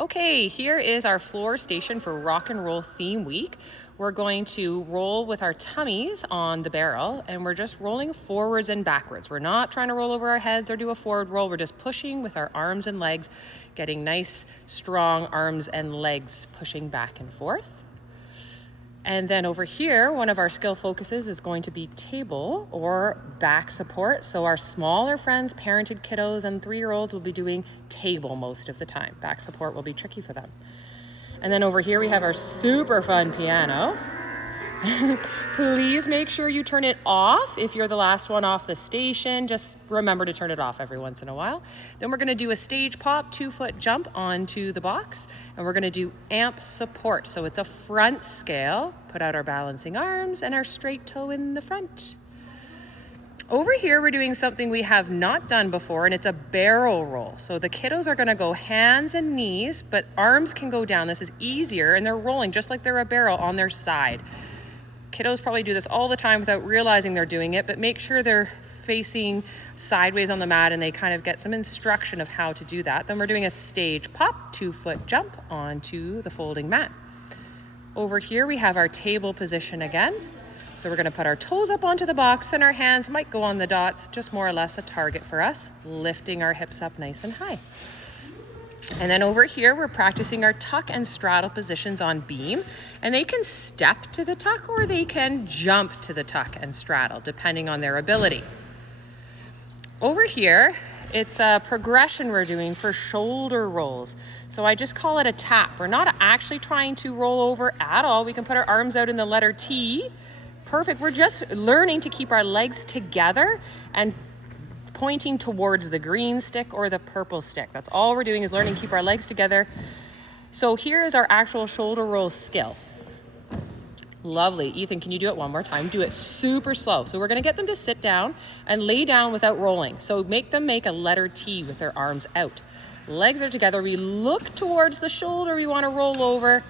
Okay, here is our floor station for Rock and Roll Theme Week. We're going to roll with our tummies on the barrel, and we're just rolling forwards and backwards. We're not trying to roll over our heads or do a forward roll. We're just pushing with our arms and legs, getting nice, strong arms and legs pushing back and forth. And then over here, one of our skill focuses is going to be table or back support. So our smaller friends, parented kiddos and 3-year-olds will be doing table most of the time. Back support will be tricky for them. And then over here we have our super fun piano. Please make sure you turn it off if you're the last one off the station. Just remember to turn it off every once in a while. Then we're going to do a stage pop 2-foot jump onto the box, and we're going to do amp support. So it's a front scale. Put out our balancing arms and our straight toe in the front. Over here, we're doing something we have not done before, and it's a barrel roll. So the kiddos are gonna go hands and knees, but arms can go down. This is easier, and they're rolling just like they're a barrel on their side. Kiddos probably do this all the time without realizing they're doing it, but make sure they're facing sideways on the mat and they kind of get some instruction of how to do that. Then we're doing a stage pop, 2-foot jump onto the folding mat. Over here, we have our table position again. So we're gonna put our toes up onto the box and our hands might go on the dots, just more or less a target for us, lifting our hips up nice and high. And then over here, we're practicing our tuck and straddle positions on beam, and they can step to the tuck or they can jump to the tuck and straddle, depending on their ability. Over here, it's a progression we're doing for shoulder rolls. So I just call it a tap. We're not actually trying to roll over at all. We can put our arms out in the letter T. Perfect. We're just learning to keep our legs together and pointing towards the green stick or the purple stick. That's all we're doing is learning to keep our legs together. So here is our actual shoulder roll skill. Lovely. Ethan, can you do it one more time? Do it super slow. So we're going to get them to sit down and lay down without rolling. So make them make a letter T with their arms out. Legs are together. We look towards the shoulder we want to roll over,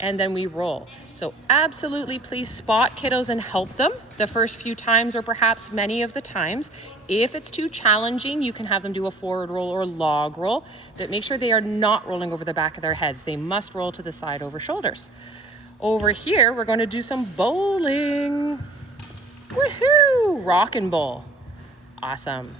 and then we roll. So absolutely please spot kiddos and help them the first few times or perhaps many of the times. If it's too challenging, you can have them do a forward roll or log roll, but make sure they are not rolling over the back of their heads. They must roll to the side over shoulders. Over here, we're going to do some bowling. Woohoo! Rock and bowl. Awesome.